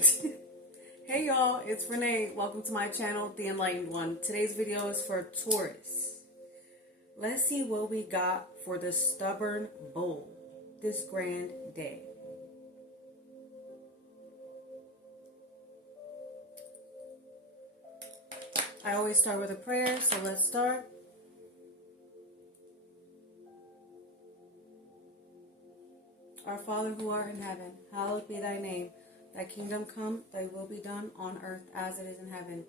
Hey y'all, it's Renee. Welcome to my channel, The Enlightened One. Today's video is for Taurus. Let's see what we got for the stubborn bull this grand day. I always start with a prayer, so let's start. Our Father who art in heaven, hallowed be thy name. Thy kingdom come, thy will be done on earth as it is in heaven.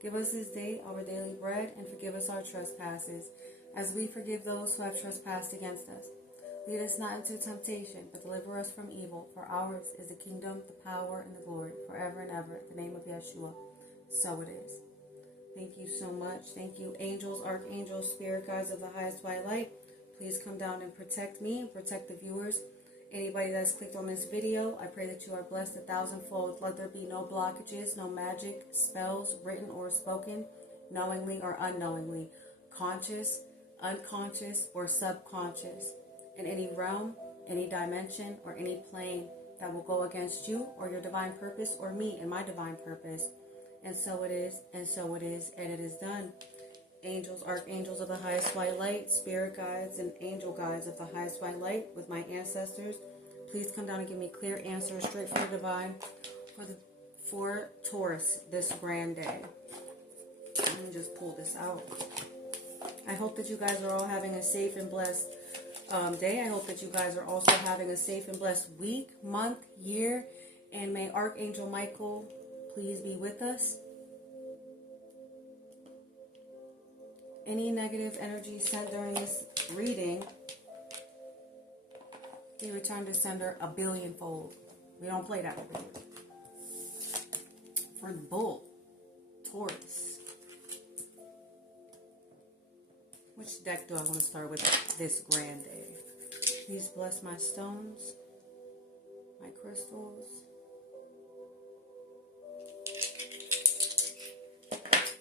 Give us this day our daily bread, and forgive us our trespasses, as we forgive those who have trespassed against us. Lead us not into temptation, but deliver us from evil. For ours is the kingdom, the power, and the glory, forever and ever. In the name of Yeshua, so it is. Thank you so much. Thank you, angels, archangels, spirit guides of the highest white light. Please come down and protect me and protect the viewers. Anybody that's clicked on this video, I pray that you are blessed 1,000-fold. Let there be no blockages, no magic, spells, written or spoken, knowingly or unknowingly, conscious, unconscious, or subconscious, in any realm, any dimension, or any plane that will go against you or your divine purpose or me and my divine purpose. And so it is, and so it is, and it is done. Angels, archangels of the highest white light, spirit guides and angel guides of the highest white light with my ancestors, please come down and give me clear answers straight from the divine for Taurus this grand day. Let me just pull this out. I hope that you guys are all having a safe and blessed day. I hope that you guys are also having a safe and blessed week, month, year, and may Archangel Michael please be with us. Any negative energy sent during this reading, they return to sender 1,000,000,000-fold. We don't play that over here. For the bull, Taurus. Which deck do I want to start with this grand day? Please bless my stones, my crystals.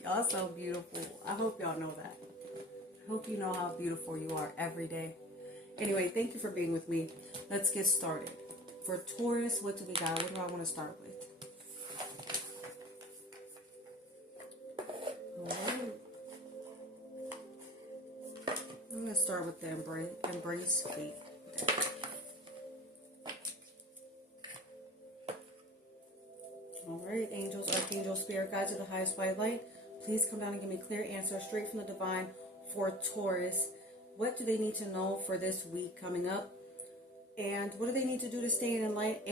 Y'all so beautiful. I hope y'all know that. I hope you know how beautiful you are every day. Anyway, thank you for being with me. Let's get started. For Taurus, what do we got? What do I want to start with? Alright. I'm going to start with the Embrace Fate deck. Alright, angels, archangels, spirit guides of the highest white light. Please come down and give me clear answers straight from the divine for Taurus. What do they need to know for this week coming up? And what do they need to do to stay in alignment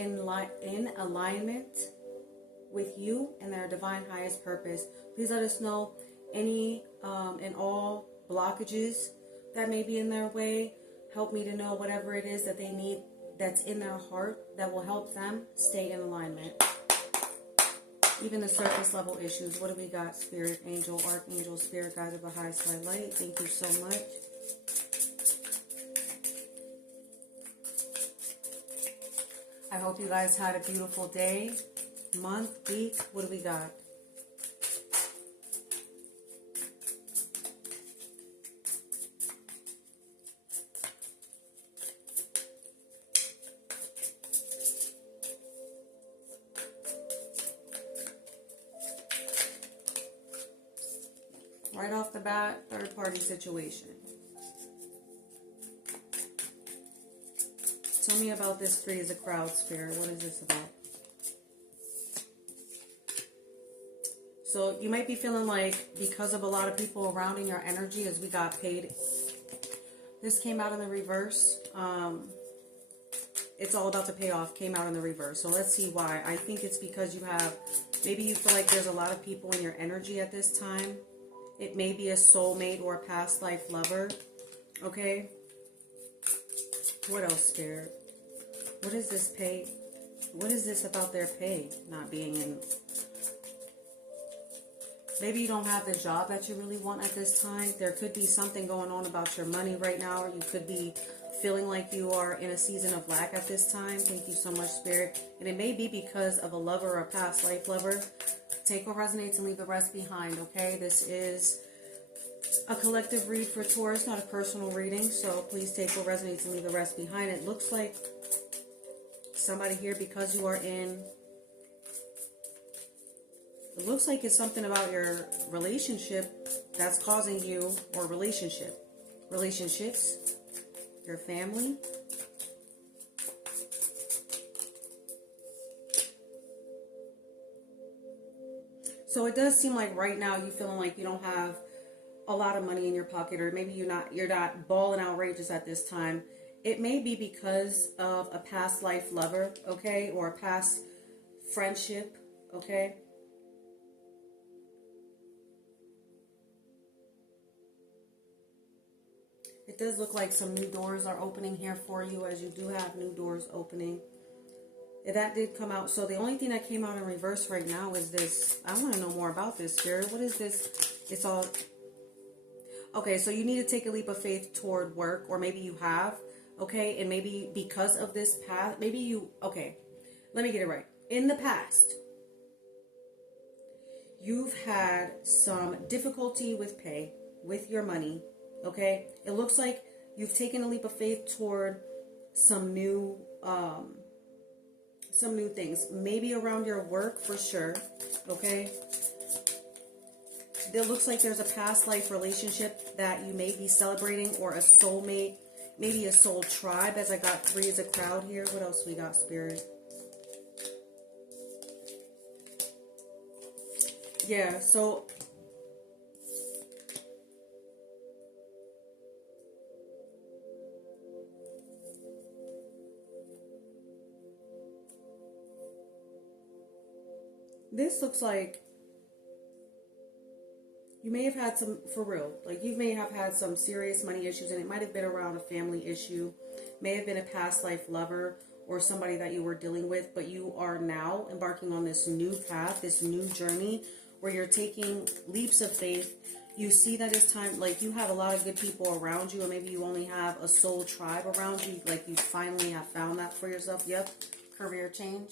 with you and their divine highest purpose? Please let us know any and all blockages that may be in their way. Help me to know whatever it is that they need that's in their heart that will help them stay in alignment. Even the surface level issues. What do we got? Spirit, angel, archangel, spirit guide of the highest white light. Thank you so much. I hope you guys had a beautiful day, month, week. What do we got? Right off the bat, third party situation. Tell me about this Three as a Crowd, Spirit. What is this about? So you might be feeling like because of a lot of people around in your energy as we got paid. This came out in the reverse. It's all about the payoff. Came out in the reverse. So let's see why. I think it's because you have, maybe you feel like there's a lot of people in your energy at this time. It may be a soulmate or a past life lover. Okay. What else, Spirit? What is this pay? What is this about their pay not being in? Maybe you don't have the job that you really want at this time. There could be something going on about your money right now, or you could be feeling like you are in a season of lack at this time. Thank you so much, Spirit. And it may be because of a lover or a past life lover. Take what resonates and leave the rest behind, okay? This is a collective read for Taurus, not a personal reading. So please take what resonates and leave the rest behind. It looks like somebody here, because you are in It looks like it's something about your relationship that's causing you, or relationships, your family. So it does seem like right now you feeling like you don't have a lot of money in your pocket, or maybe you're not balling outrageous at this time. It may be because of a past life lover, okay, or a past friendship, okay. It does look like some new doors are opening here for you, as you do have new doors opening. That did come out. So the only thing that came out in reverse right now is this. I want to know more about this, Spirit. What is this? It's all... Okay, so you need to take a leap of faith toward work, or maybe you have, okay? And maybe because of this path, maybe you... Okay, let me get it right. In the past, you've had some difficulty with pay, with your money, okay? It looks like you've taken a leap of faith toward some new things, maybe around your work for sure, okay? It looks like there's a past life relationship that you may be celebrating, or a soulmate, maybe a soul tribe, as I got 3 as a crowd here. What else we got, Spirit? Yeah, so this looks like you may have had some, for real, like you may have had some serious money issues, and it might have been around a family issue, may have been a past life lover, or somebody that you were dealing with, but you are now embarking on this new path, this new journey, where you're taking leaps of faith. You see that it's time, like you have a lot of good people around you, or maybe you only have a soul tribe around you, like you finally have found that for yourself. Yep, career change.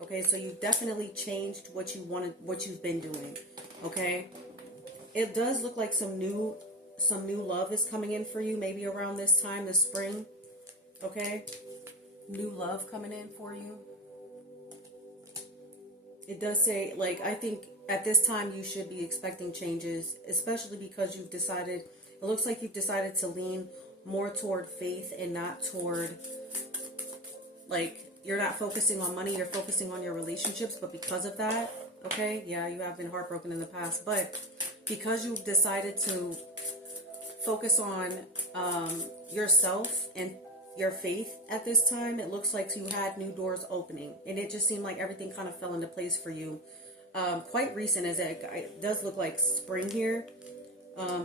Okay, so you've definitely changed what you wanted, what you've been doing, okay? It does look like some new love is coming in for you, maybe around this time, this spring, okay? New love coming in for you. It does say, like, I think at this time you should be expecting changes, especially because you've decided, it looks like you've decided to lean more toward faith and not toward, like, you're not focusing on money, you're focusing on your relationships, but because of that, okay, yeah, you have been heartbroken in the past, but because you've decided to focus on yourself and your faith at this time, it looks like you had new doors opening, and it just seemed like everything kind of fell into place for you. Quite recent, as it does look like spring here.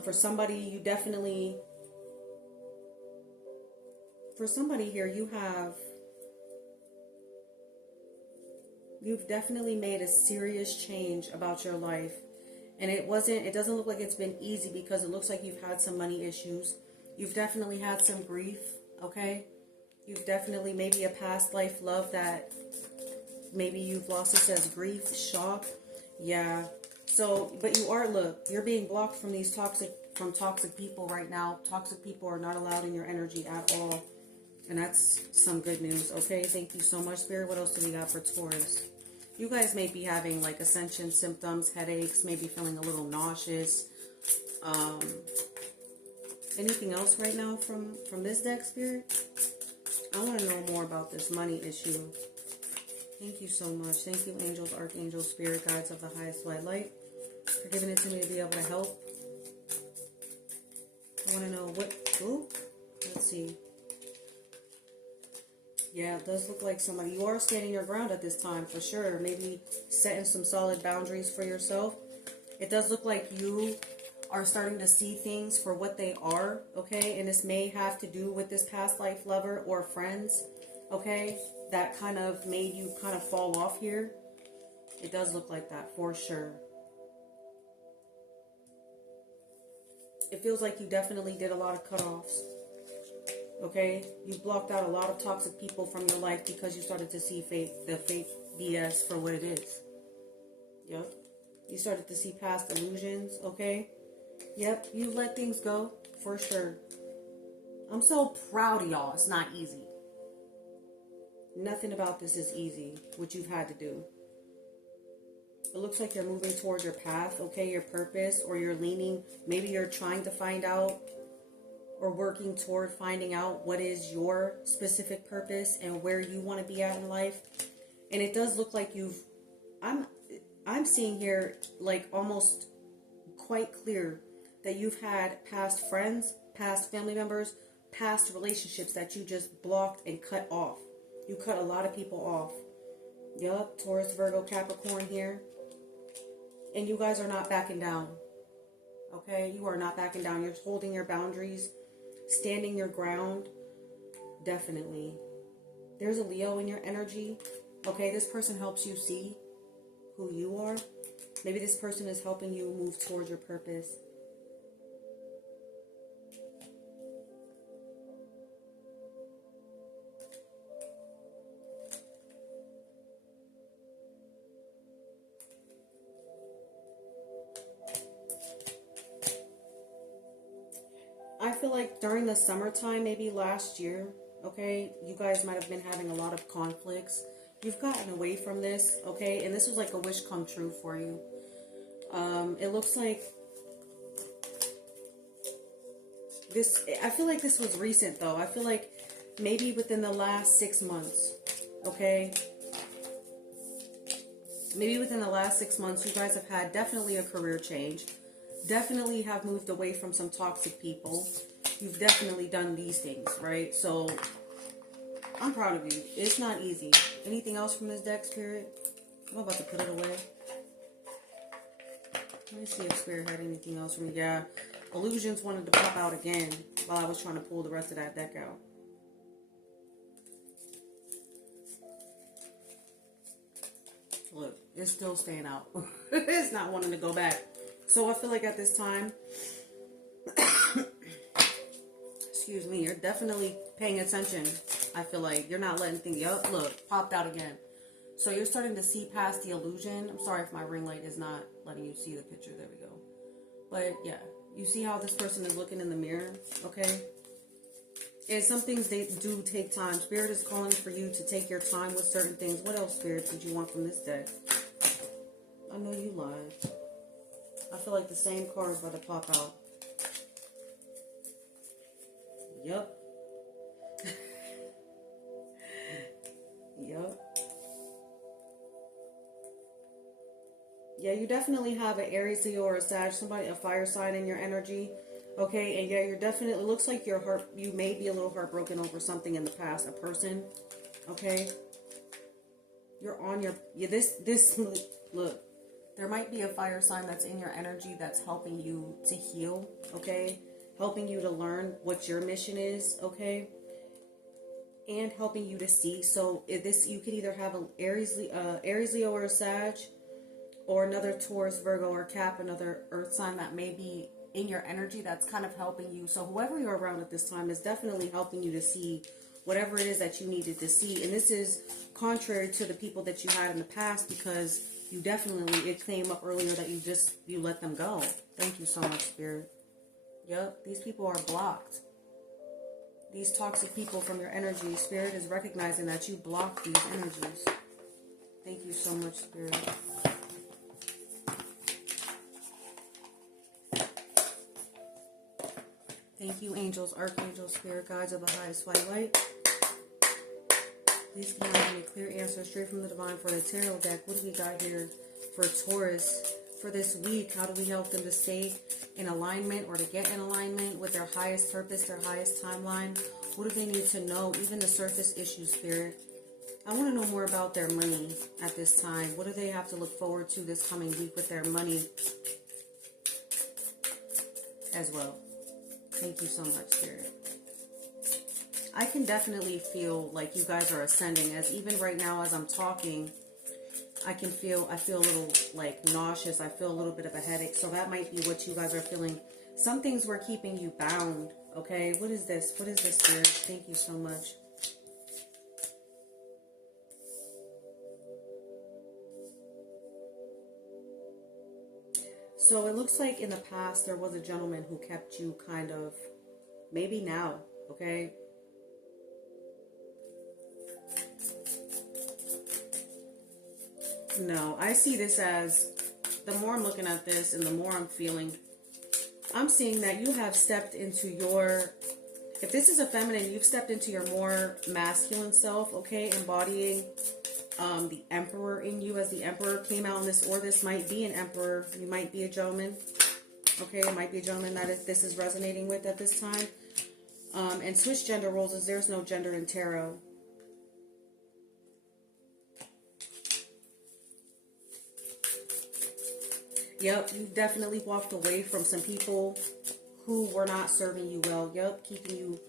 For somebody, you definitely, for somebody here, you've definitely made a serious change about your life. And it doesn't look like it's been easy, because it looks like you've had some money issues. You've definitely had some grief, okay? You've definitely, maybe a past life love that maybe you've lost. It says grief, shock. Yeah. So, but you're being blocked from these toxic people right now. Toxic people are not allowed in your energy at all. And that's some good news, okay? Thank you so much, Spirit. What else do we got for Taurus? You guys may be having like ascension symptoms, headaches, maybe feeling a little nauseous. Anything else right now from this deck, Spirit? I want to know more about this money issue. Thank you so much. Thank you, angels, archangels, spirit guides of the highest white light, for giving it to me to be able to help. I want to know let's see. Yeah, it does look like somebody, you are standing your ground at this time for sure. Maybe setting some solid boundaries for yourself. It does look like you are starting to see things for what they are, okay? And this may have to do with this past life lover or friends, okay? That kind of made you kind of fall off here. It does look like that for sure. It feels like you definitely did a lot of cutoffs. Okay, you blocked out a lot of toxic people from your life because you started to see the fake BS for what it is. Yep. You started to see past illusions, okay? Yep, you let things go, for sure. I'm so proud of y'all. It's not easy. Nothing about this is easy, what you've had to do. It looks like you're moving towards your path, okay, your purpose, or you're leaning, maybe you're trying to find out or working toward finding out what is your specific purpose and where you want to be at in life. And it does look like I'm seeing here like almost quite clear that you've had past friends, past family members, past relationships that you just blocked and cut off. You cut a lot of people off. Yup, Taurus, Virgo, Capricorn here. And you guys are not backing down. Okay? You are not backing down. You're holding your boundaries, standing your ground. Definitely. There's a Leo in your energy. Okay, this person helps you see who you are. Maybe this person is helping you move towards your purpose. I feel like during the summertime, maybe last year, okay, you guys might have been having a lot of conflicts. You've gotten away from this, okay, and this was like a wish come true for you. It looks like this, I feel like this was recent though. I feel like maybe within the last 6 months, okay? Maybe within the last 6 months, you guys have had definitely a career change. Definitely have moved away from some toxic people. You've definitely done these things, right? So, I'm proud of you. It's not easy. Anything else from this deck, Spirit? I'm about to put it away. Let me see if Spirit had anything else for me. Yeah, illusions wanted to pop out again while I was trying to pull the rest of that deck out. Look, it's still staying out. It's not wanting to go back. So I feel like at this time, excuse me, you're definitely paying attention. I feel like you're not letting things, yup, look, popped out again. So you're starting to see past the illusion. I'm sorry if my ring light is not letting you see the picture. There we go. But yeah, you see how this person is looking in the mirror, okay? And some things, they do take time. Spirit is calling for you to take your time with certain things. What else, Spirit, did you want from this deck? I know you lied. I feel like the same card is about to pop out. Yup. Yup. Yeah, you definitely have an Aries, Leo, or a Sag, somebody, a fire sign in your energy. Okay, and yeah, you're definitely, it looks like you may be a little heartbroken over something in the past, a person. Okay. You're on your, yeah, this, look. There might be a fire sign that's in your energy that's helping you to heal, okay? Helping you to learn what your mission is, okay? And helping you to see. So if this, you could either have an Aries, Leo, or a Sag, or another Taurus, Virgo, or Cap, another earth sign that may be in your energy that's kind of helping you. So whoever you're around at this time is definitely helping you to see whatever it is that you needed to see. And this is contrary to the people that you had in the past, because you definitely, it came up earlier that you let them go. Thank you so much, Spirit. Yep, these people are blocked. These toxic people from your energy, Spirit is recognizing that you block these energies. Thank you so much, Spirit. Thank you, angels, archangels, spirit guides of the highest white light. Please can I have a clear answer straight from the divine for the tarot deck. What do we got here for Taurus for this week? How do we help them to stay in alignment or to get in alignment with their highest purpose, their highest timeline? What do they need to know? Even the surface issues, Spirit. I want to know more about their money at this time. What do they have to look forward to this coming week with their money as well? Thank you so much, Spirit. I can definitely feel like you guys are ascending, as even right now as I'm talking, I feel a little like nauseous. I feel a little bit of a headache. So that might be what you guys are feeling. Some things were keeping you bound. Okay. What is this? What is this, Spirit? Thank you so much. So it looks like in the past there was a gentleman who kept you kind of, maybe now, okay? No, I see this as, the more I'm looking at this and the more I'm feeling, I'm seeing that you have stepped into your, if this is a feminine, you've stepped into your more masculine self, okay, embodying the emperor in you, as the emperor came out in this, or this might be an emperor, you might be a gentleman, okay, it might be a gentleman that this is resonating with at this time. And switch gender roles, as there's no gender in tarot. Yep, you definitely walked away from some people who were not serving you well. Yep, keeping you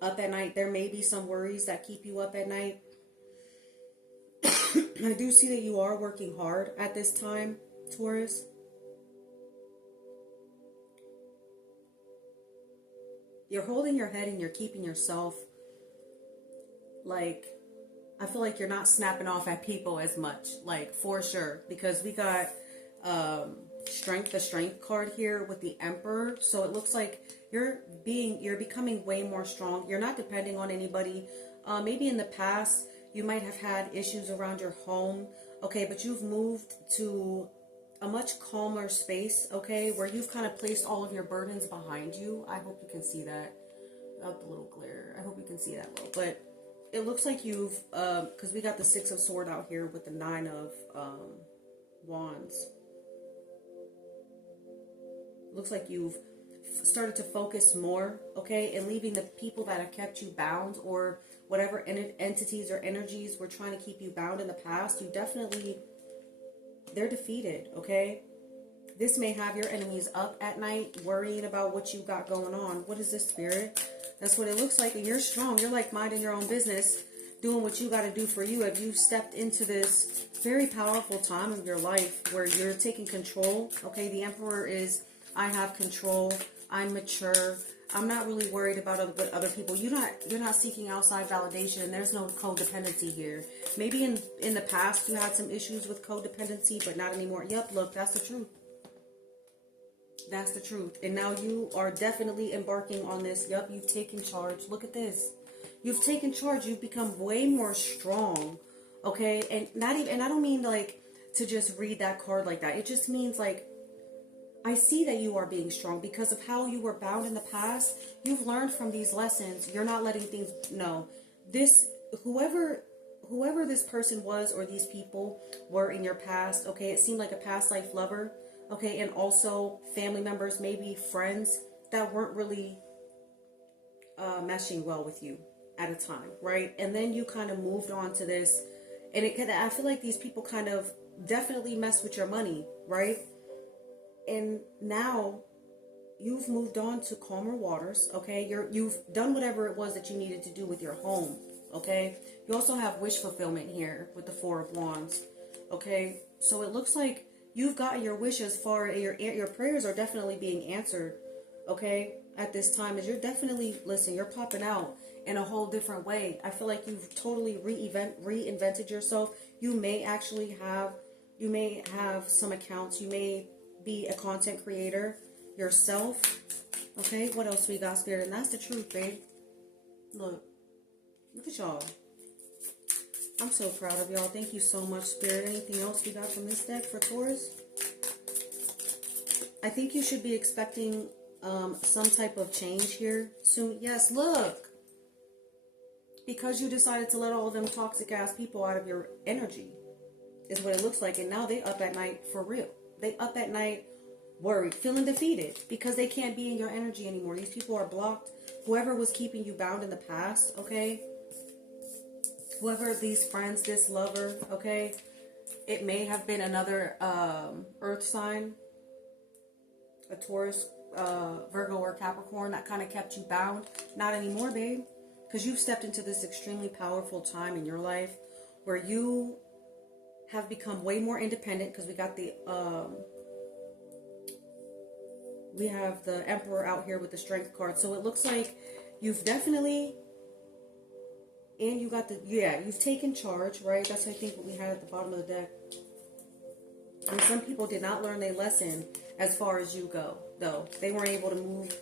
up at night. There may be some worries that keep you up at night. I do see that you are working hard at this time, Taurus. You're holding your head and you're keeping yourself, like, I feel like you're not snapping off at people as much, like, for sure, because we got the strength card here with the Emperor. So it looks like you're becoming way more strong. You're not depending on anybody. Maybe in the past you might have had issues around your home, okay, but you've moved to a much calmer space, okay, where you've kind of placed all of your burdens behind you. I hope you can see that. Up a little glare. I hope you can see that well. But it looks like you've, because we got the Six of Swords out here with the Nine of Wands. Looks like you've started to focus more, okay, and leaving the people that have kept you bound, or whatever entities or energies were trying to keep you bound in the past. You definitely, they're defeated, okay? This may have your enemies up at night worrying about what you got going on. What is this, Spirit? That's what it looks like. And you're strong. You're like minding your own business, doing what you got to do for you. Have you stepped into this very powerful time of your life where you're taking control? Okay, the Emperor is, I have control. I'm mature. I'm not really worried about what other people. You're not seeking outside validation, and there's no codependency here. Maybe in the past you had some issues with codependency, but not anymore. Yep, look, that's the truth. That's the truth. And now you are definitely embarking on this. Yep, you've taken charge. Look at this. You've taken charge. You've become way more strong. Okay? And I don't mean like to just read that card like that. It just means like, I see that you are being strong because of how you were bound in the past. You've learned from these lessons. You're not letting things, no. This, whoever this person was, or these people were in your past, okay, it seemed like a past life lover, okay, and also family members, maybe friends that weren't really meshing well with you at a time, right? And then you kind of moved on to this, and I feel like these people kind of definitely mess with your money, right? And now you've moved on to calmer waters, okay? You've done whatever it was that you needed to do with your home, okay? You also have wish fulfillment here with the Four of Wands, okay? So it looks like you've gotten your wish as far, your prayers are definitely being answered, okay? At this time, as you're definitely, listen, you're popping out in a whole different way. I feel like you've totally reinvented yourself. You may have some accounts. You may be a content creator yourself. Okay, what else we got, Spirit? And that's the truth, babe. Look at y'all. I'm so proud of y'all. Thank you so much, Spirit. Anything else we got from this deck for Taurus? I think you should be expecting some type of change here soon. Yes, look. Because you decided to let all of them toxic ass people out of your energy is what it looks like. And now they up at night for real. They up at night worried, feeling defeated because they can't be in your energy anymore. These people are blocked. Whoever was keeping you bound in the past, okay? Whoever, these friends, this lover, okay? It may have been another earth sign, a Taurus, Virgo, or Capricorn that kind of kept you bound. Not anymore, babe. Because you've stepped into this extremely powerful time in your life where you have become way more independent, because we got the we have the Emperor out here with the Strength card. So it looks like you've definitely, and you got the, you've taken charge, right? That's, I think, what we had at the bottom of the deck. And some people did not learn their lesson as far as you go, though. They weren't able to move.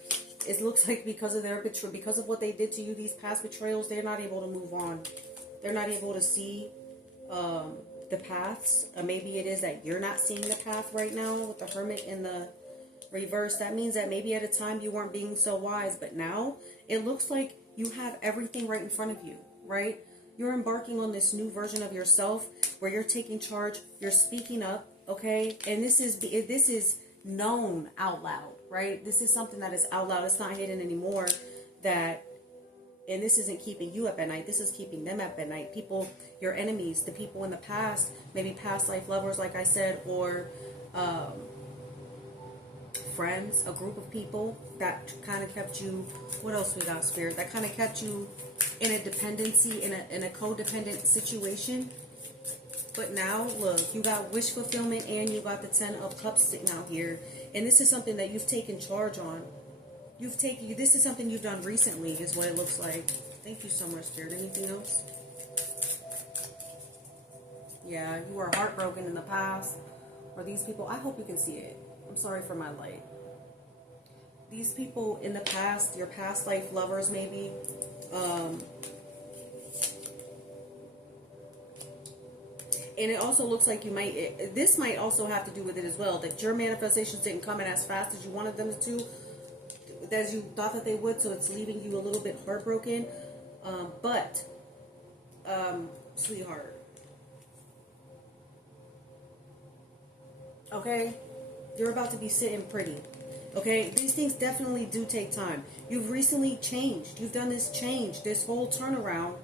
It looks like because of their betrayal, because of what they did to you, these past betrayals, they're not able to move on. They're not able to see the paths. Maybe it is that you're not seeing the path right now with the Hermit in the reverse. That means that maybe at a time you weren't being so wise, but now it looks like you have everything right in front of you, right? You're embarking on this new version of yourself where you're taking charge, you're speaking up, okay? And this is known out loud, right? This is something that is out loud. It's not hidden anymore. And this isn't keeping you up at night. This is keeping them up at night. People, your enemies, the people in the past, maybe past life lovers, like I said, or friends, a group of people that kind of kept you, what else we got, Spirit? That kind of kept you in a dependency, in a codependent situation. But now, look, you got wish fulfillment and you got the 10 of Cups sitting out here. And this is something that you've taken charge on. This is something you've done recently, is what it looks like. Thank you so much, Spirit. Anything else? Yeah, you were heartbroken in the past. Or these people, I hope you can see it. I'm sorry for my light. These people in the past, your past life lovers maybe, and it also looks like this might also have to do with it as well, that your manifestations didn't come in as fast as you wanted them to, as you thought that they would, so it's leaving you a little bit heartbroken. But sweetheart, okay, you're about to be sitting pretty. Okay, these things definitely do take time. You've recently changed. You've done this change, this whole turnaround.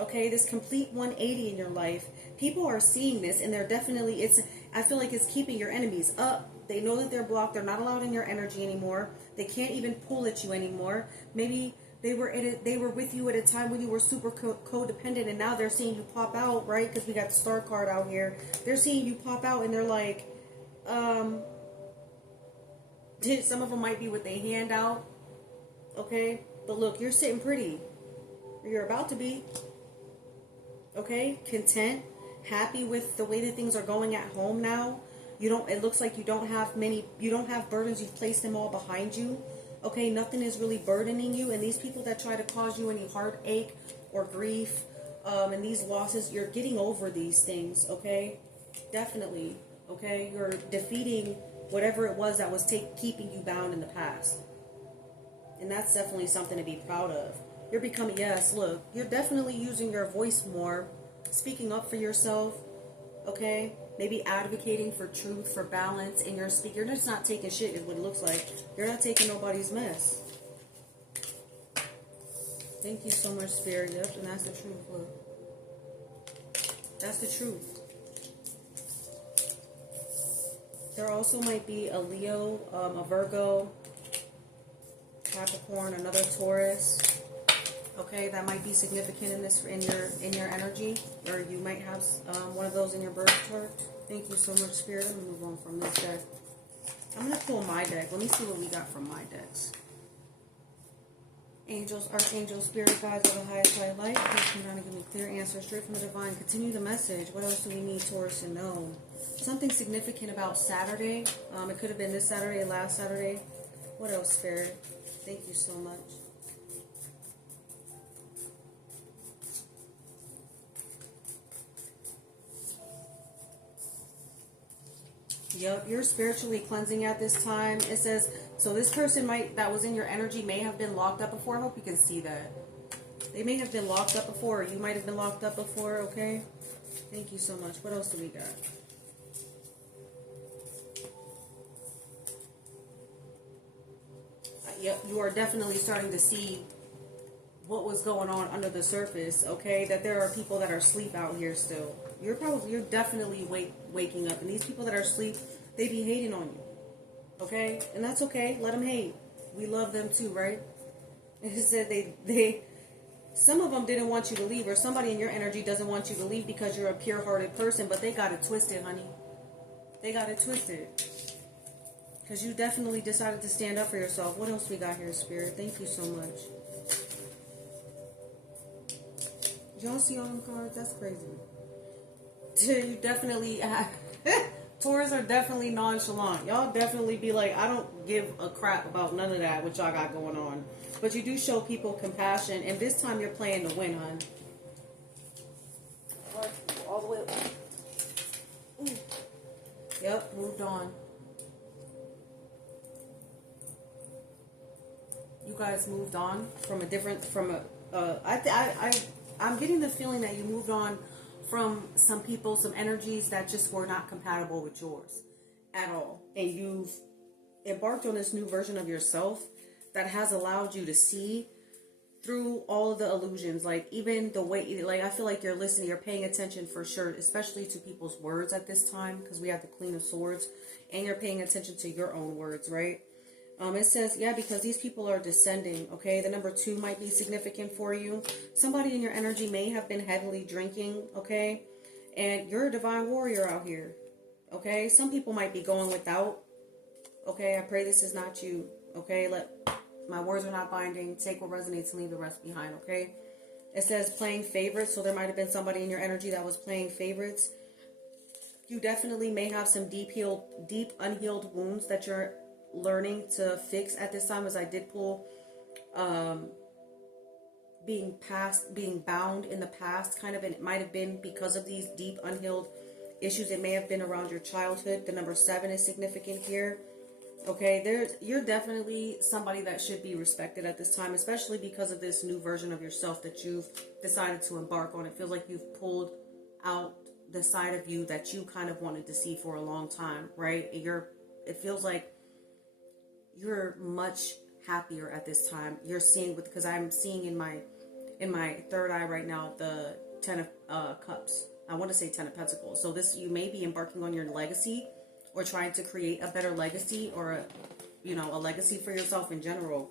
Okay, this complete 180 in your life. People are seeing this, and they're definitely, I feel like it's keeping your enemies up. They know that they're blocked. They're not allowed in your energy anymore. They can't even pull at you anymore. Maybe they were with you at a time when you were super codependent, and now they're seeing you pop out, right? Because we got the star card out here. They're seeing you pop out, and they're like, some of them might be with their hand out, okay? But look, you're sitting pretty. You're about to be, okay? Content, happy with the way that things are going at home now. It looks like you don't have burdens. You've placed them all behind you, okay? Nothing is really burdening you. And these people that try to cause you any heartache or grief, and these losses, you're getting over these things, okay? Definitely, okay? You're defeating whatever it was that was keeping you bound in the past. And that's definitely something to be proud of. You're becoming, yes, look, you're definitely using your voice more, speaking up for yourself, okay? Maybe advocating for truth, for balance in your speak. You're just not taking shit, is what it looks like. You're not taking nobody's mess. Thank you so much, Spirit. Yep, and that's the truth, look. That's the truth. There also might be a Leo, a Virgo, Capricorn, another Taurus. Okay, that might be significant in your energy, or you might have one of those in your birth chart. Thank you so much, Spirit. Let me move on from this deck. I'm gonna pull my deck. Let me see what we got from my decks. Angels, archangels, spirit guides of the highest high light. Please come down and give me clear answers straight from the divine. Continue the message. What else do we need, Taurus, to know? Something significant about Saturday. It could have been this Saturday, last Saturday. What else, Spirit? Thank you so much. Yep, you're spiritually cleansing at this time. It says, so this person that was in your energy may have been locked up before. I hope you can see that. They may have been locked up before, or you might have been locked up before, okay? Thank you so much. What else do we got? Yep, you are definitely starting to see what was going on under the surface, okay? That there are people that are asleep out here still. You're definitely waking up. And these people that are asleep, they be hating on you, okay? And that's okay. Let them hate. We love them too, right? It said some of them didn't want you to leave, or somebody in your energy doesn't want you to leave because you're a pure-hearted person, but they got it twisted, honey. They got it twisted. Because you definitely decided to stand up for yourself. What else we got here, Spirit? Thank you so much. Y'all see all them cards? That's crazy. You definitely Taurus are definitely nonchalant. Y'all definitely be like, I don't give a crap about none of that, what y'all got going on. But you do show people compassion, and this time you're playing to win, hon. All the way up. moved on. You guys moved on from a different, I'm getting the feeling that you moved on from some people, some energies that just were not compatible with yours at all. And you've embarked on this new version of yourself that has allowed you to see through all of the illusions. Like, even the way, like, I feel like you're listening, you're paying attention for sure, especially to people's words at this time, because we have the Queen of Swords, and you're paying attention to your own words, right? It says, yeah, because these people are descending, okay? The number 2 might be significant for you. Somebody in your energy may have been heavily drinking, okay? And you're a divine warrior out here, okay? Some people might be going without, okay? I pray this is not you, okay? My words are not binding. Take what resonates and leave the rest behind, okay? It says playing favorites, so there might have been somebody in your energy that was playing favorites. You definitely may have some deep unhealed wounds that you're learning to fix at this time, as I did pull being bound in the past, kind of, and it might have been because of these deep unhealed issues. It may have been around your childhood. The number 7 is significant here. Okay, you're definitely somebody that should be respected at this time, especially because of this new version of yourself that you've decided to embark on. It feels like you've pulled out the side of you that you kind of wanted to see for a long time, right? It feels like you're much happier at this time. You're seeing, because I'm seeing in my third eye right now the 10 of Cups. I want to say 10 of Pentacles. So you may be embarking on your legacy, or trying to create a better legacy, or a legacy for yourself in general.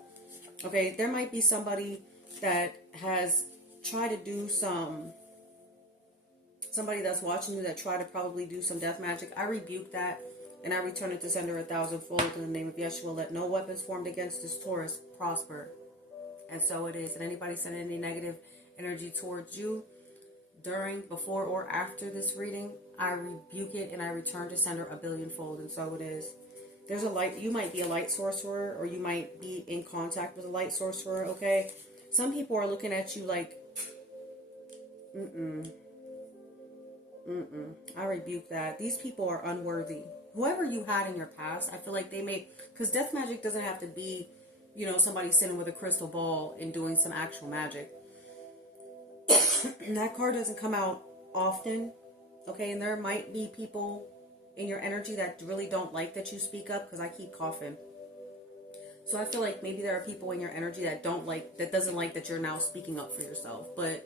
Okay, there might be somebody that has tried to do somebody that's watching you that tried to probably do some death magic. I rebuke that, and I return it to sender 1,000-fold in the name of Yeshua. Let no weapons formed against this Taurus prosper. And so it is. And anybody sending any negative energy towards you during, before, or after this reading, I rebuke it and I return to sender 1,000,000,000-fold. And so it is. There's a light. You might be a light sorcerer, or you might be in contact with a light sorcerer. Okay. Some people are looking at you like, I rebuke that. These people are unworthy. Whoever you had in your past, I feel like they may, because death magic doesn't have to be, somebody sitting with a crystal ball and doing some actual magic. And that card doesn't come out often, okay? And there might be people in your energy that really don't like that you speak up, because I keep coughing. So I feel like maybe there are people in your energy that doesn't like that you're now speaking up for yourself, but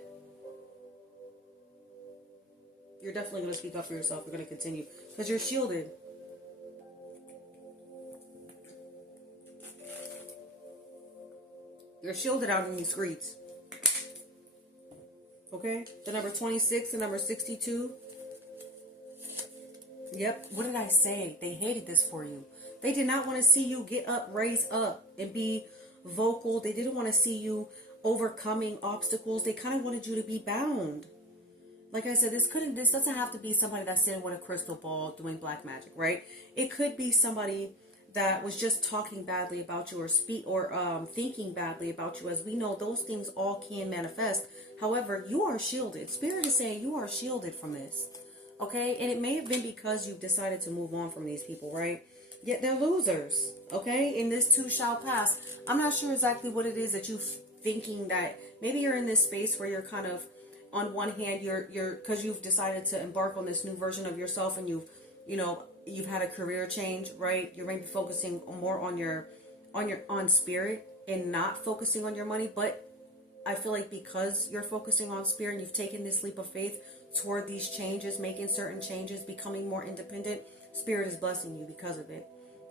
you're definitely going to speak up for yourself. You're going to continue, because you're shielded. You're shielded out in these streets. Okay? The number 26, the number 62. Yep. What did I say? They hated this for you. They did not want to see you get up, raise up, and be vocal. They didn't want to see you overcoming obstacles. They kind of wanted you to be bound. Like I said, this doesn't have to be somebody that's sitting with a crystal ball doing black magic, right? It could be somebody that was just talking badly about you, or thinking badly about you. As we know, those things all can manifest. However, you are shielded. Spirit is saying you are shielded from this. Okay? And it may have been because you've decided to move on from these people, right? Yet they're losers. Okay? And this too shall pass. I'm not sure exactly what it is that you're thinking, that maybe you're in this space where you're kind of, on one hand, you're because you've decided to embark on this new version of yourself, and you've had a career change, right? You're maybe focusing more on spirit and not focusing on your money. But I feel like because you're focusing on spirit and you've taken this leap of faith toward these changes, making certain changes, becoming more independent, spirit is blessing you because of it.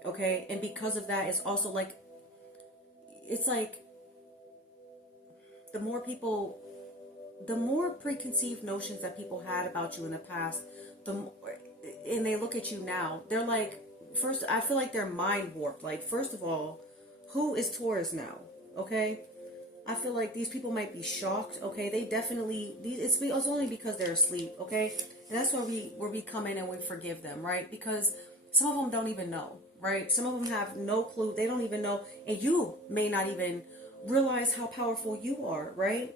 Okay? And because of that, it's also like, it's like the more preconceived notions that people had about you in the past, and they look at you now, they're like, first, I feel like they're mind warped. Like, first of all, who is Taurus now? Okay? I feel like these people might be shocked. Okay? They definitely, it's only because they're asleep. Okay? And that's where we come in and we forgive them, right? Because some of them don't even know, right? Some of them have no clue. They don't even know. And you may not even realize how powerful you are, right?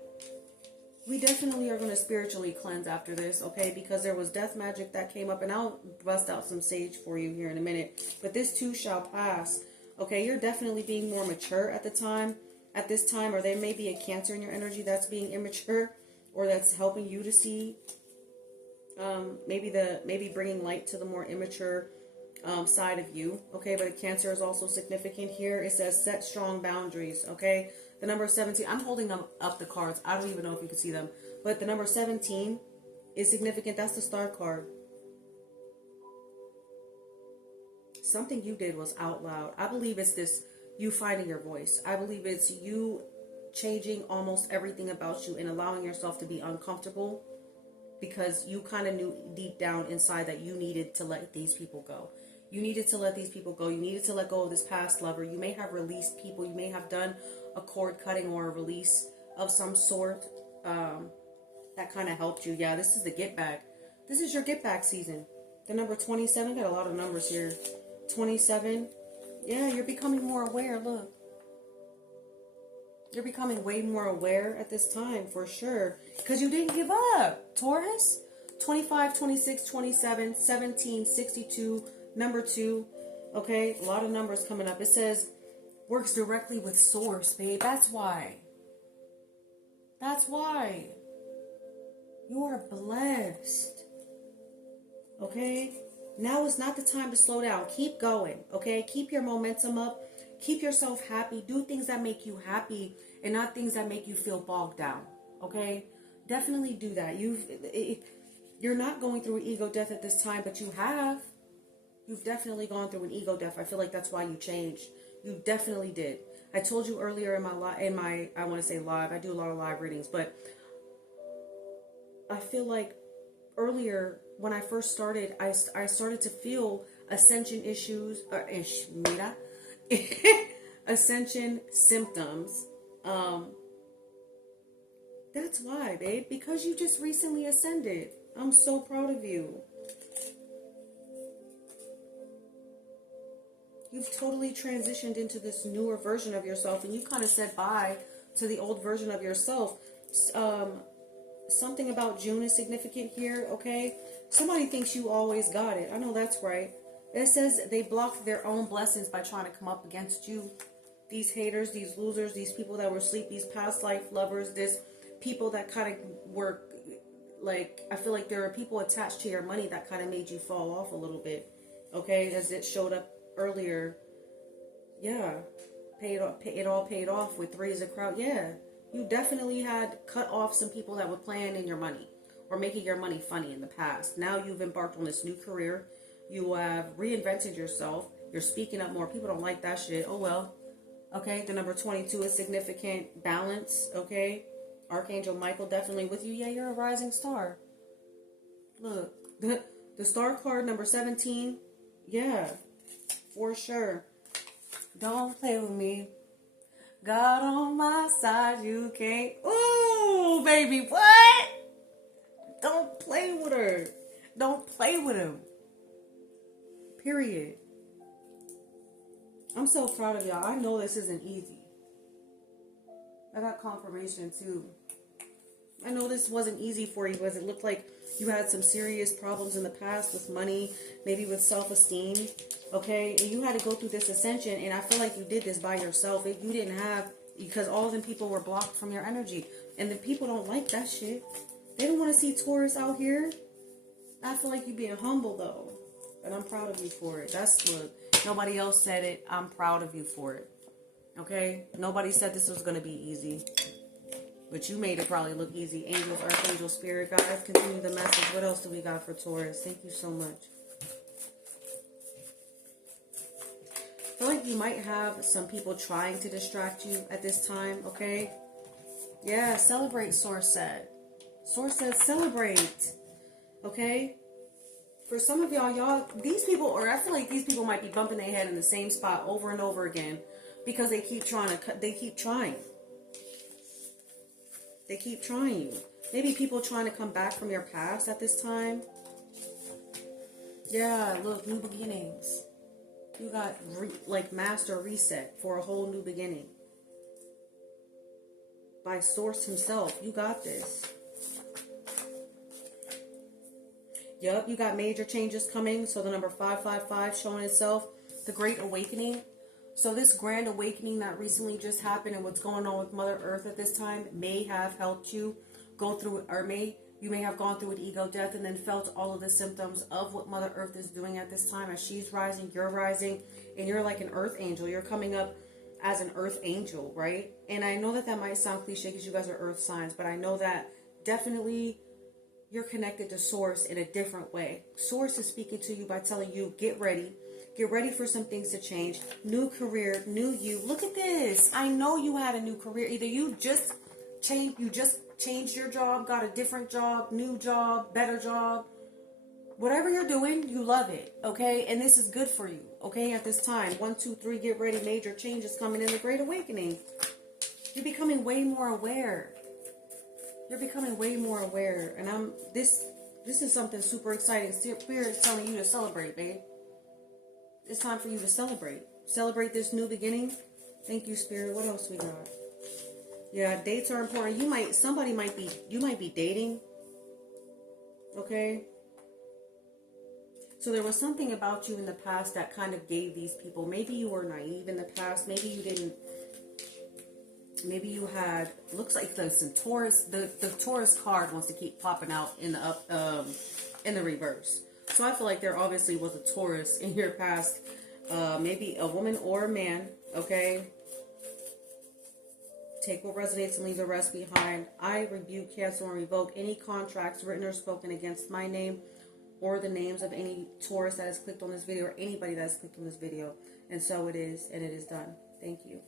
We definitely are going to spiritually cleanse after this, okay? Because there was death magic that came up, and I'll bust out some sage for you here in a minute. But this too shall pass, okay? You're definitely being more mature at this time, or there may be a Cancer in your energy that's being immature, or that's helping you to see, maybe bringing light to the more immature side of you, okay? But a Cancer is also significant here. It says set strong boundaries, okay? The number 17, I'm holding up the cards. I don't even know if you can see them. But the number 17 is significant. That's the star card. Something you did was out loud. I believe it's this, you finding your voice. I believe it's you changing almost everything about you and allowing yourself to be uncomfortable, because you kind of knew deep down inside that you needed to let these people go. You needed to let these people go. You needed to let go of this past lover. You may have released people. You may have done a cord cutting or a release of some sort that kind of helped you. Yeah, this is the get back. This is your get back season. The number 27, got a lot of numbers here. 27. Yeah, you're becoming more aware. Look. You're becoming way more aware at this time, for sure. Because you didn't give up, Taurus. 25, 26, 27, 17, 62, number 2. Okay, a lot of numbers coming up. It says, works directly with source, babe. That's why. That's why. You are blessed. Okay? Now is not the time to slow down. Keep going, okay? Keep your momentum up. Keep yourself happy. Do things that make you happy and not things that make you feel bogged down, okay? Definitely do that. You're not going through an ego death at this time, but you have. You've definitely gone through an ego death. I feel like that's why you changed. You definitely did. I told you earlier in my I want to say live. I do a lot of live readings, but I feel like earlier when I first started, I started to feel ascension issues, ascension symptoms. That's why, babe, because you just recently ascended. I'm so proud of you. You've totally transitioned into this newer version of yourself, and you kind of said bye to the old version of yourself. Something about June is significant here, okay? Somebody thinks you always got it. I know that's right. It says they blocked their own blessings by trying to come up against you. These haters, these losers, these people that were asleep, these past life lovers, this people that kind of were like, I feel like there are people attached to your money that kind of made you fall off a little bit, okay? As it showed up earlier. Yeah, it all paid off with Threes of Crowd. Yeah, you definitely had cut off some people that were playing in your money or making your money funny in the past. Now you've embarked on this new career. You have reinvented yourself. You're speaking up more. People don't like that shit. Oh well. Okay, the number 22 is significant balance. Okay, Archangel Michael definitely with you. Yeah, you're a rising star. Look, the star card number 17. Yeah, for sure. Don't play with me. God on my side, you can't. Ooh, baby, what? Don't play with her. Don't play with him. Period. I'm so proud of y'all. I know this isn't easy. I got confirmation too. I know this wasn't easy for you because it looked like you had some serious problems in the past with money, maybe with self-esteem, okay? And you had to go through this ascension, and I feel like you did this by yourself. You didn't have, because all of them people were blocked from your energy. And the people don't like that shit. They don't want to see Taurus out here. I feel like you being humble, though. And I'm proud of you for it. That's, look, nobody else said it. I'm proud of you for it. Okay? Nobody said this was going to be easy. But you made it probably look easy. Angels, Archangel, Spirit Guides, continue the message. What else do we got for Taurus? Thank you so much. I feel like you might have some people trying to distract you at this time, okay? Yeah, celebrate, Source said. Source said celebrate, okay? For some of y'all, these people, or I feel like these people might be bumping their head in the same spot over and over again because they keep trying to, they keep trying. They keep trying you. Maybe people trying to come back from your past at this time. Yeah, look, new beginnings. You got, like, master reset for a whole new beginning. By Source himself. You got this. Yep, you got major changes coming. So the number 555 showing itself. The Great Awakening. So this grand awakening that recently just happened and what's going on with Mother Earth at this time may have helped you go through, or you may have gone through an ego death and then felt all of the symptoms of what Mother Earth is doing at this time. As she's rising, you're rising, and you're like an earth angel. You're coming up as an earth angel, right? And I know that that might sound cliche because you guys are earth signs, but I know that definitely you're connected to Source in a different way. Source is speaking to you by telling you, get ready. Get ready for some things to change. New career, new you. Look at this. I know you had a new career. Either you just changed your job, got a different job, new job, better job. Whatever you're doing, you love it, okay? And this is good for you, okay? At this time, 1, 2, 3, get ready. Major changes coming in the Great Awakening. You're becoming way more aware. You're becoming way more aware. And this is something super exciting. Spirit is telling you to celebrate, babe. It's time for you to celebrate. Celebrate this new beginning. Thank you, Spirit. What else we got? Yeah, dates are important. You might be dating. Okay? So there was something about you in the past that kind of gave these people, maybe you were naive in the past, maybe you didn't, maybe you had, looks like the Taurus, the Taurus card wants to keep popping out in the reverse. So I feel like there obviously was a Taurus in your past, maybe a woman or a man, okay? Take what resonates and leave the rest behind. I rebuke, cancel, and revoke any contracts written or spoken against my name or the names of any Taurus that has clicked on this video or anybody that has clicked on this video. And so it is, and it is done. Thank you.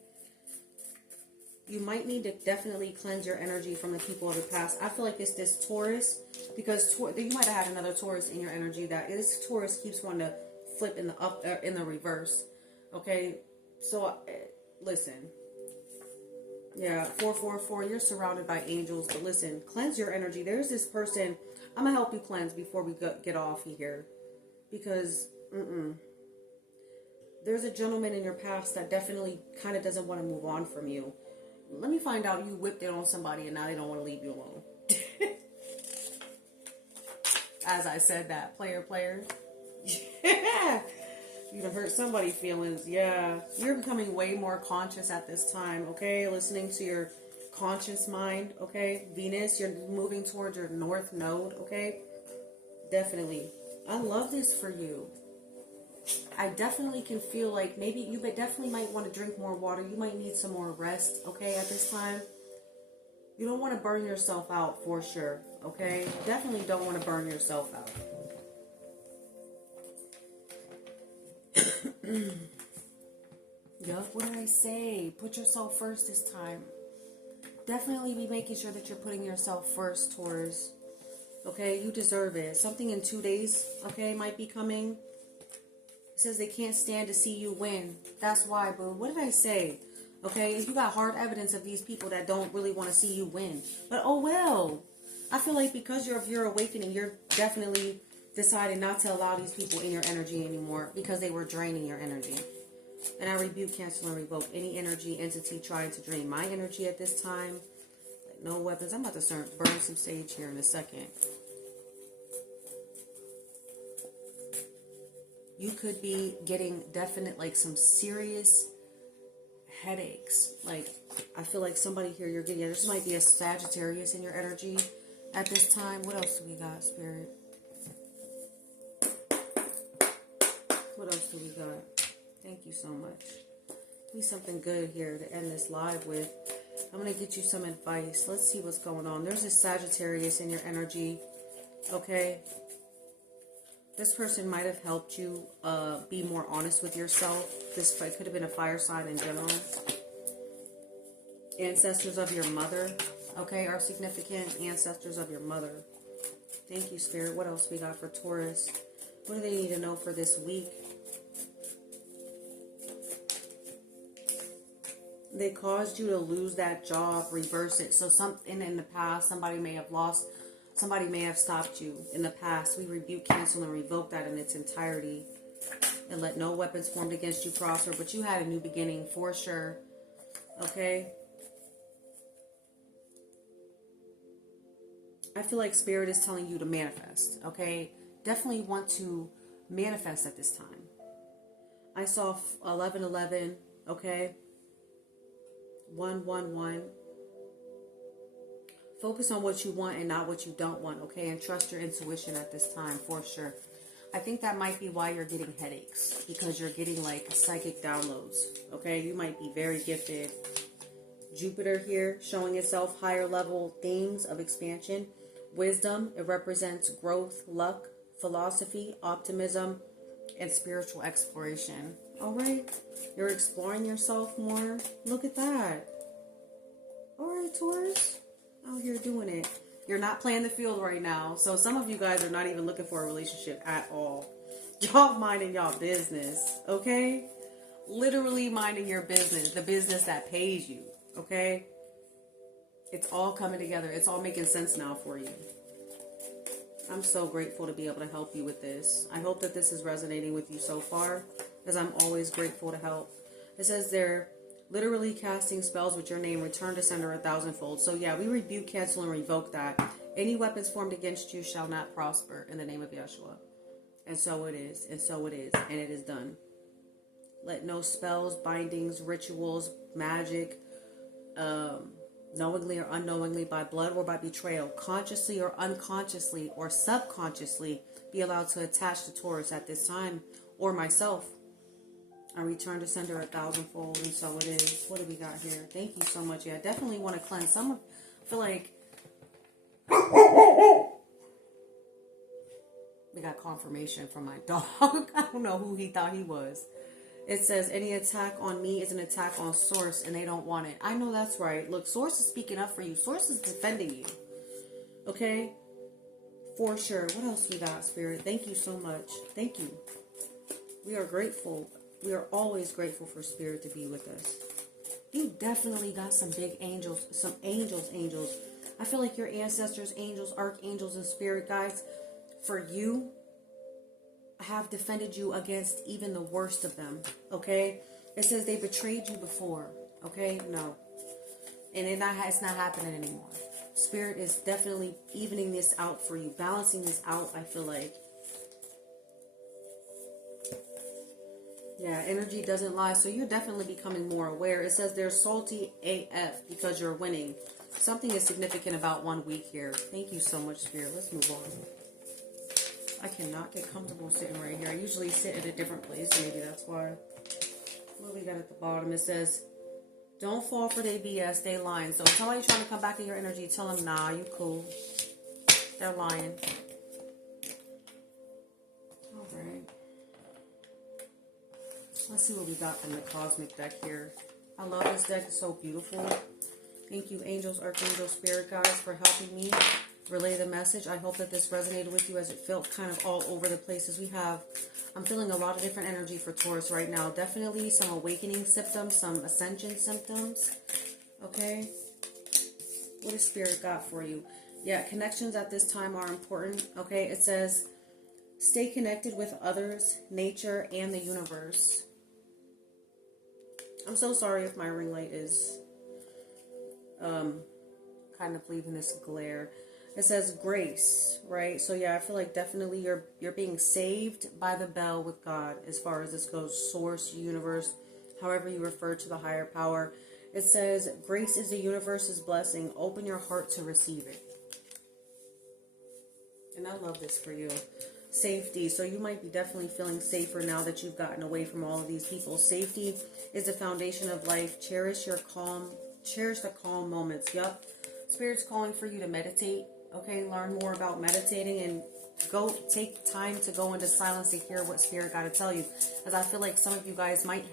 You might need to definitely cleanse your energy from the people of the past. I feel like it's this Taurus, because you might have had another Taurus in your energy that this Taurus keeps wanting to flip in the reverse. Okay, so listen. Yeah, 444. You're surrounded by angels, but listen, cleanse your energy. There's this person. I'm gonna help you cleanse before we get off here, because there's a gentleman in your past that definitely kind of doesn't want to move on from you. Let me find out you whipped it on somebody and now they don't want to leave you alone. As I said that, player. Yeah. You done hurt somebody's feelings. Yeah. You're becoming way more conscious at this time, okay? Listening to your conscious mind, okay? Venus, you're moving towards your north node, okay? Definitely. I love this for you. I definitely can feel like maybe you definitely might want to drink more water. You might need some more rest, okay, at this time. You don't want to burn yourself out for sure, okay? You definitely don't want to burn yourself out. Yup, what did I say? Put yourself first this time. Definitely be making sure that you're putting yourself first, Taurus. Okay, you deserve it. Something in 2 days, okay, might be coming. It says they can't stand to see you win. That's why, boo. What did I say? Okay, you got hard evidence of these people that don't really want to see you win. But oh well. I feel like because of your awakening, you're definitely deciding not to allow these people in your energy anymore because they were draining your energy. And I rebuke, cancel, and revoke any energy, entity trying to drain my energy at this time. Like, no weapons. I'm about to start burn some sage here in a second. You could be getting definite, like, some serious headaches. Like, I feel like somebody here you're getting, this might be a Sagittarius in your energy at this time. What else do we got, Spirit? What else do we got? Thank you so much. Give me something good here to end this live with. I'm going to get you some advice. Let's see what's going on. There's a Sagittarius in your energy. Okay? This person might have helped you be more honest with yourself. This could have been a fire sign in general. Ancestors of your mother, okay, are significant. Ancestors of your mother. Thank you, Spirit. What else we got for Taurus? What do they need to know for this week? They caused you to lose that job, reverse it. So something in the past, somebody may have stopped you in the past. We rebuke, cancel, and revoke that in its entirety. And let no weapons formed against you prosper. But you had a new beginning for sure. Okay? I feel like Spirit is telling you to manifest. Okay? definitely want to manifest at this time. I saw 1111, okay? 111. Focus on what you want and not what you don't want, okay? And trust your intuition at this time, for sure. I think that might be why you're getting headaches, because you're getting like psychic downloads, okay? You might be very gifted. Jupiter here showing itself, higher level themes of expansion. Wisdom, it represents growth, luck, philosophy, optimism, and spiritual exploration. All right, you're exploring yourself more. Look at that. All right, Taurus, out here doing it. You're not playing the field right now. So some of you guys are not even looking for a relationship at all. Y'all minding y'all business, okay? Literally minding your business, the business that pays you, okay? It's all coming together. It's all making sense now for you. I'm so grateful to be able to help you with this. I hope that this is resonating with you so far, because I'm always grateful to help. It says they're literally casting spells with your name, return to sender 1,000-fold. So yeah, we rebuke, cancel, and revoke that. Any weapons formed against you shall not prosper in the name of Yeshua. And so it is, and so it is, and it is done. Let no spells, bindings, rituals, magic, knowingly or unknowingly, by blood or by betrayal, consciously or unconsciously or subconsciously, be allowed to attach to Taurus at this time, or myself. I return to sender 1,000-fold, and so it is. What do we got here? Thank you so much. Yeah, I definitely want to cleanse. I feel like we got confirmation from my dog. I don't know who he thought he was. It says, any attack on me is an attack on Source, and they don't want it. I know that's right. Look, Source is speaking up for you. Source is defending you. Okay? For sure. What else we got, Spirit? Thank you so much. Thank you. We are grateful. We are always grateful for Spirit to be with us. You definitely got some big angels, some angels. I feel like your ancestors, angels, archangels, and spirit guides, for you, have defended you against even the worst of them, okay? It says they betrayed you before, okay? No. And it's not happening anymore. Spirit is definitely evening this out for you, balancing this out, I feel like. Yeah, energy doesn't lie, so you're definitely becoming more aware. It says they're salty AF because you're winning. Something is significant about 1 week here. Thank you so much, Spirit. Let's move on. I cannot get comfortable sitting right here. I usually sit at a different place, so maybe that's why. What do we got at the bottom? It says, don't fall for their BS, they lying. So if somebody's trying to come back in your energy, tell them, nah, you cool. They're lying. Alright. Let's see what we got from the cosmic deck here. I love this deck. It's so beautiful. Thank you, angels, archangels, spirit guides, for helping me relay the message. I hope that this resonated with you, as it felt kind of all over the places. I'm feeling a lot of different energy for Taurus right now. Definitely some awakening symptoms, some ascension symptoms. Okay. What has Spirit got for you? Yeah, connections at this time are important. Okay. It says, stay connected with others, nature, and the universe. I'm so sorry if my ring light is kind of leaving this glare. It says grace, right? So yeah, I feel like definitely you're being saved by the bell with God, as far as this goes. Source, universe, however you refer to the higher power. It says grace is the universe's blessing. Open your heart to receive it. And I love this for you. Safety. So you might be definitely feeling safer now that you've gotten away from all of these people. Safety is the foundation of life. Cherish the calm moments. Yup. Spirit's calling for you to meditate. Okay, learn more about meditating, and go take time to go into silence to hear what Spirit got to tell you. Because I feel like some of you guys might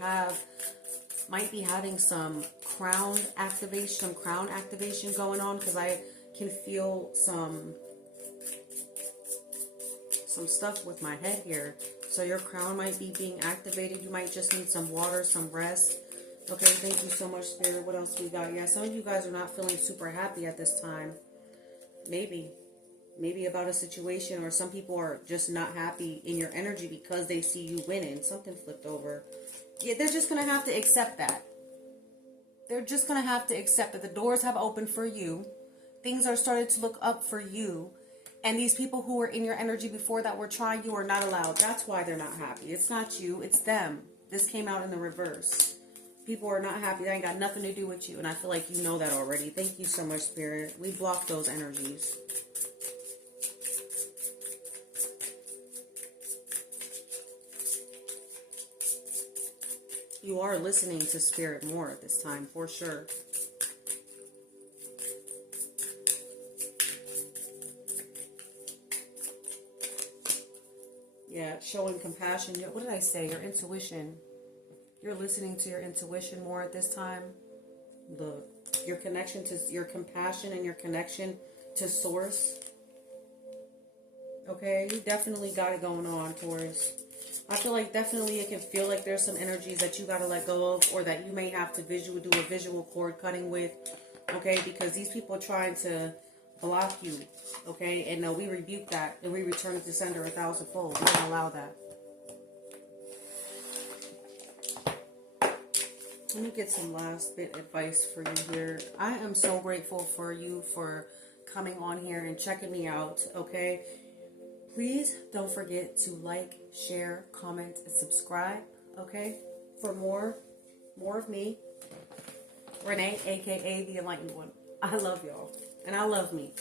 be having some crown activation going on, because I can feel some stuff with my head here. So your crown might be being activated. You might just need some water, some rest. Okay, thank you so much, Spirit. What else we got? Yeah, some of you guys are not feeling super happy at this time. Maybe about a situation, or some people are just not happy in your energy because they see you winning. Something flipped over. Yeah, they're just going to have to accept that. They're just going to have to accept that the doors have opened for you. Things are starting to look up for you. And these people who were in your energy before that were trying you are not allowed. That's why they're not happy. It's not you, it's them. This came out in the reverse. People are not happy. They ain't got nothing to do with you. And I feel like you know that already. Thank you so much, Spirit. We block those energies. You are listening to Spirit more at this time, for sure. Yeah, showing compassion. What did I say? Your intuition. You're listening to your intuition more at this time. Your connection to your compassion and your connection to source. Okay, you definitely got it going on, Taurus. I feel like definitely it can feel like there's some energies that you got to let go of, or that you may have to do a visual cord cutting with. Okay, because these people are trying to block you. Okay, and no, we rebuke that and we return it to sender 1,000-fold. We don't allow that. Let me get some last bit advice for you here. I am so grateful for you for coming on here and checking me out, okay? Please don't forget to like, share, comment, and subscribe, okay? For more of me, Renee, aka the Enlightened One. I love y'all, and I love me.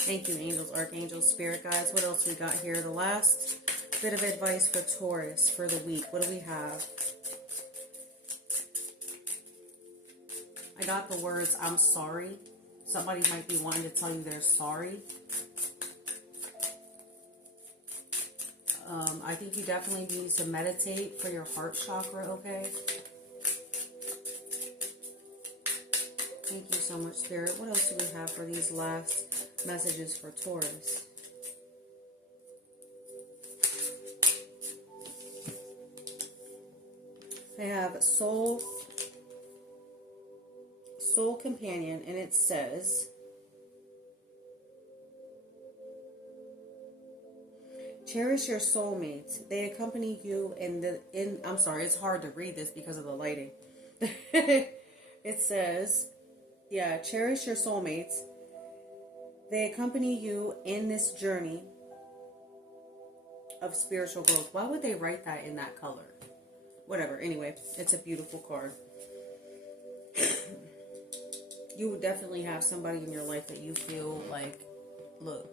Thank you, angels, archangels, spirit guides. What else we got here? The last bit of advice for Taurus for the week. What do we have? I got the words, I'm sorry. Somebody might be wanting to tell you they're sorry. I think you definitely need to meditate for your heart chakra, okay? Thank you so much, Spirit. What else do we have for these last messages for Taurus? They have Soul Companion, and it says, cherish your soulmates. They accompany you I'm sorry, it's hard to read this because of the lighting. It says, yeah, cherish your soulmates. They accompany you in this journey of spiritual growth. Why would they write that in that color? Whatever. Anyway, it's a beautiful card. You would definitely have somebody in your life that you feel like, look,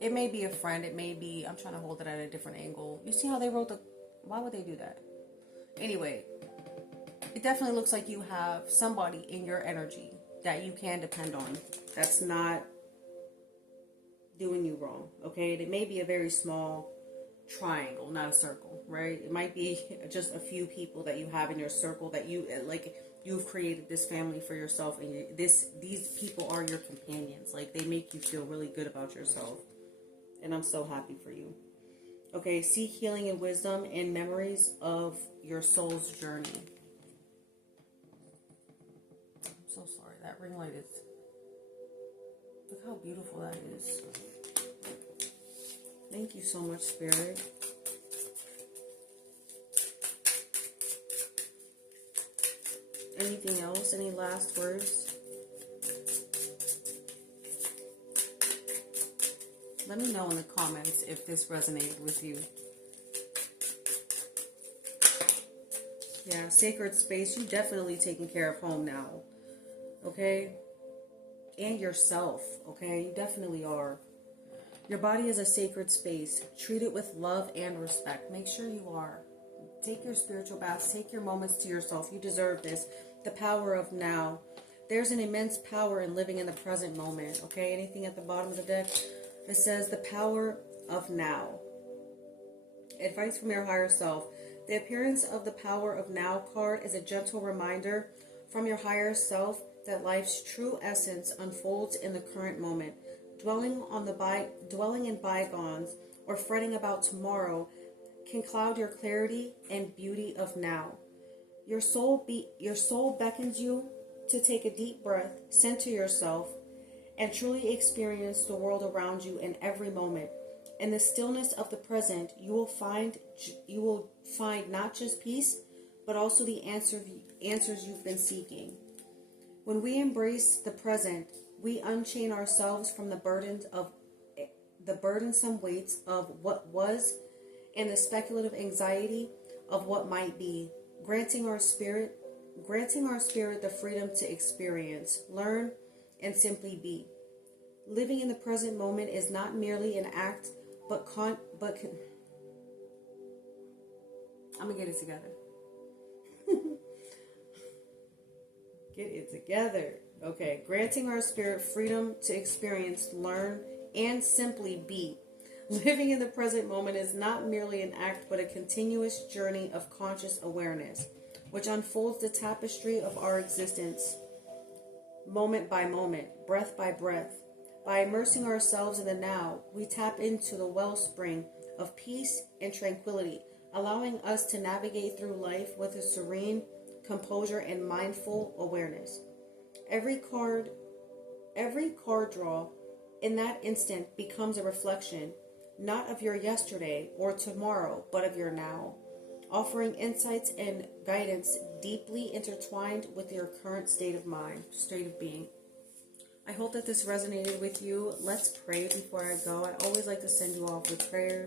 it may be a friend, it may be, I'm trying to hold it at a different angle. You see how they wrote why would they do that? Anyway, it definitely looks like you have somebody in your energy that you can depend on. That's not doing you wrong, okay? It may be a very small triangle, not a circle, right? It might be just a few people that you have in your circle that you, like, you've created this family for yourself, and these people are your companions. Like, they make you feel really good about yourself. And I'm so happy for you. Okay, seek healing and wisdom and memories of your soul's journey. I'm so sorry. That ring light is... Look how beautiful that is. Thank you so much, Spirit. Anything else? Any last words? Let me know in the comments if this resonated with you. Yeah, sacred space. You definitely taking care of home now. Okay? And yourself. Okay? You definitely are. Your body is a sacred space. Treat it with love and respect. Make sure you are. Take your spiritual baths. Take your moments to yourself. You deserve this. The power of now. There's an immense power in living in the present moment. Okay? Anything at the bottom of the deck? It says the power of now. Advice from your higher self. The appearance of the power of now card is a gentle reminder from your higher self that life's true essence unfolds in the current moment. Dwelling in bygones or fretting about tomorrow can cloud your clarity and beauty of now. Your soul beckons you to take a deep breath, center yourself, and truly experience the world around you in every moment. In the stillness of the present, you will find not just peace, but also the answers you've been seeking. When we embrace the present, we unchain ourselves from the burdens the burdensome weights of what was and the speculative anxiety of what might be, granting our spirit the freedom to experience, learn, and simply be. Living in the present moment is not merely an act, I'm gonna get it together. Get it together. Okay. Granting our spirit freedom to experience, learn, and simply be. Living in the present moment is not merely an act, but a continuous journey of conscious awareness, which unfolds the tapestry of our existence, moment by moment, breath by breath. By immersing ourselves in the now, we tap into the wellspring of peace and tranquility, allowing us to navigate through life with a serene composure and mindful awareness. Every card draw in that instant becomes a reflection, not of your yesterday or tomorrow, but of your now, offering insights and guidance deeply intertwined with your current state of mind, state of being. I hope that this resonated with you. Let's pray before I go. I always like to send you off with prayers.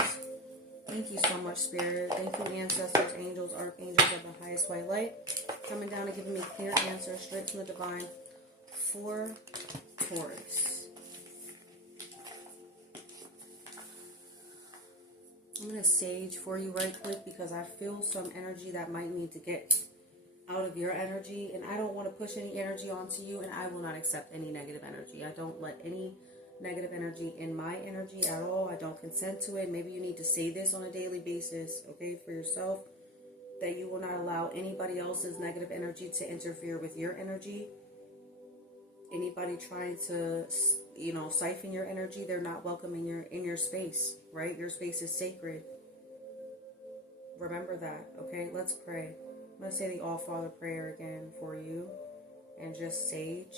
Thank you so much, Spirit. Thank you, ancestors, angels, archangels of the highest white light, coming down and giving me clear answers straight from the divine for Taurus. I'm going to sage for you right quick because I feel some energy that might need to get out of your energy, and I don't want to push any energy onto you, and I will not accept any negative energy. I don't let any negative energy in my energy at all. I don't consent to it. Maybe you need to say this on a daily basis, okay, for yourself, that you will not allow anybody else's negative energy to interfere with your energy. Anybody trying to, siphon your energy, they're not welcome in your space, right? Your space is sacred. Remember that, okay? Let's pray. I'm going to say the All-Father prayer again for you and just sage.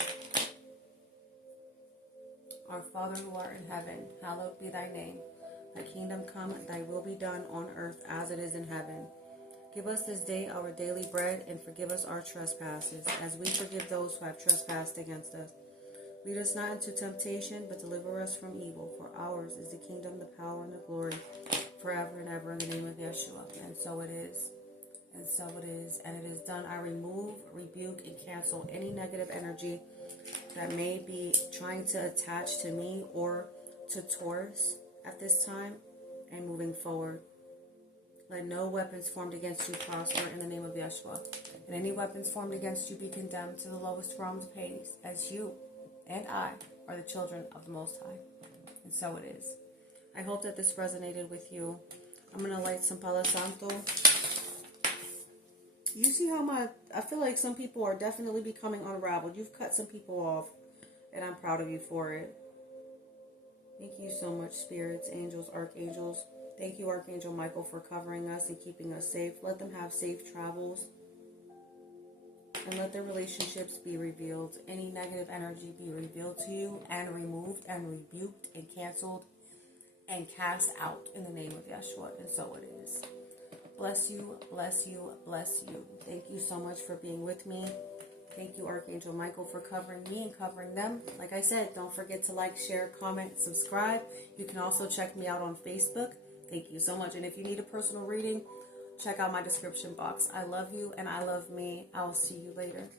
Our Father who art in heaven, hallowed be thy name. Thy kingdom come, thy will be done on earth as it is in heaven. Give us this day our daily bread, and forgive us our trespasses, as we forgive those who have trespassed against us. Lead us not into temptation, but deliver us from evil. For ours is the kingdom, the power, and the glory, forever and ever, in the name of Yeshua. And so it is. And so it is, and it is done. I remove, rebuke, and cancel any negative energy that may be trying to attach to me or to Taurus at this time and moving forward. Let no weapons formed against you prosper in the name of Yeshua. And any weapons formed against you be condemned to the lowest realms of Hades, as you and I are the children of the Most High. And so it is. I hope that this resonated with you. I'm going to light some Palo Santo. You see how I feel like some people are definitely becoming unraveled. You've cut some people off, and I'm proud of you for it. Thank you so much, spirits, angels, archangels. Thank you, Archangel Michael, for covering us and keeping us safe. Let them have safe travels. And let their relationships be revealed. Any negative energy be revealed to you and removed and rebuked and canceled and cast out in the name of Yeshua. And so it is. Bless you, bless you, bless you. Thank you so much for being with me. Thank you, Archangel Michael, for covering me and covering them. Like I said, don't forget to like, share, comment, subscribe. You can also check me out on Facebook. Thank you so much. And if you need a personal reading, check out my description box. I love you and I love me. I will see you later.